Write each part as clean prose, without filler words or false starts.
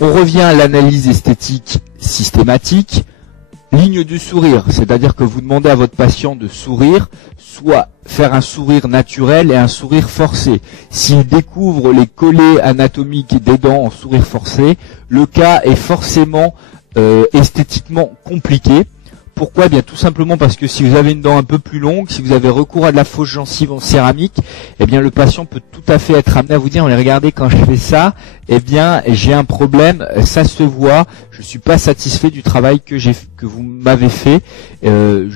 On revient à l'analyse esthétique systématique. Ligne du sourire, c'est-à-dire que vous demandez à votre patient de sourire, soit faire un sourire naturel et un sourire forcé. S'il découvre les collets anatomiques des dents en sourire forcé, le cas est forcément esthétiquement compliqué. Pourquoi? Eh bien tout simplement parce que si vous avez une dent un peu plus longue, si vous avez recours à de la fausse gencive en céramique, eh bien le patient peut tout à fait être amené à vous dire, regardez, quand je fais ça, eh bien j'ai un problème, ça se voit, je suis pas satisfait du travail que vous m'avez fait, je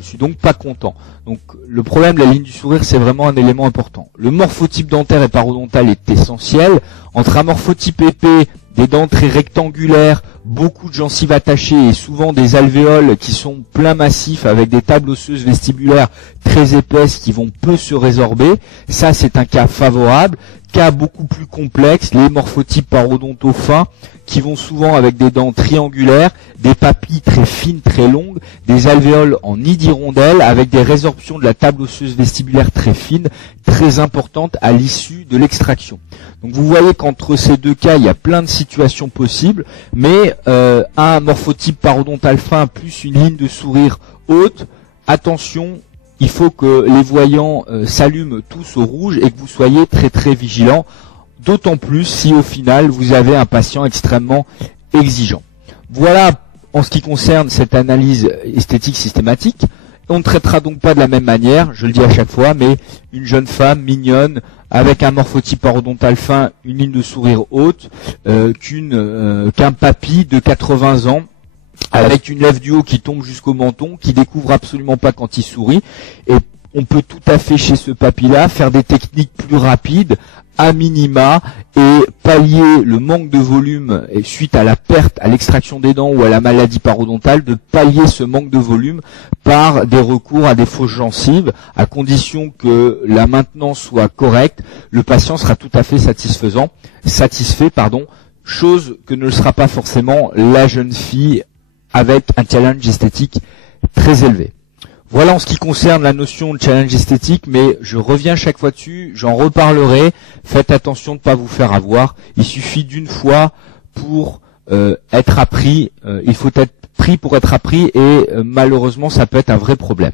suis donc pas content. Donc le problème de la ligne du sourire, c'est vraiment un élément important. Le morphotype dentaire et parodontal est essentiel. Entre un morphotype épais, des dents très rectangulaires, beaucoup de gencives attachées et souvent des alvéoles qui sont pleins massifs avec des tables osseuses vestibulaires très épaisses qui vont peu se résorber, ça c'est un cas favorable. Cas beaucoup plus complexe, les morphotypes parodontaux fins qui vont souvent avec des dents triangulaires, des papilles très fines, très longues, des alvéoles en nid d'hirondelle avec des résorptions de la table osseuse vestibulaire très fine, très importantes à l'issue de l'extraction. Donc vous voyez qu'entre ces deux cas, il y a plein de situations possibles, mais un morphotype parodontal fin plus une ligne de sourire haute, attention, il faut que les voyants s'allument tous au rouge et que vous soyez très très vigilants, d'autant plus si au final vous avez un patient extrêmement exigeant. Voilà en ce qui concerne cette analyse esthétique systématique. On ne traitera donc pas de la même manière, je le dis à chaque fois, mais une jeune femme mignonne avec un morphotype parodontal fin, une ligne de sourire haute, qu'un papy de 80 ans avec une lèvre du haut qui tombe jusqu'au menton, qui découvre absolument pas quand il sourit. Et on peut tout à fait chez ce papy-là faire des techniques plus rapides, à minima, et pallier le manque de volume et suite à la perte, à l'extraction des dents ou à la maladie parodontale, de pallier ce manque de volume par des recours à des fausses gencives, à condition que la maintenance soit correcte. Le patient sera tout à fait satisfait, chose que ne le sera pas forcément la jeune fille avec un challenge esthétique très élevé. Voilà en ce qui concerne la notion de challenge esthétique, mais je reviens chaque fois dessus, j'en reparlerai. Faites attention de ne pas vous faire avoir. Il suffit d'une fois pour être appris. Il faut être pris pour être appris et malheureusement ça peut être un vrai problème.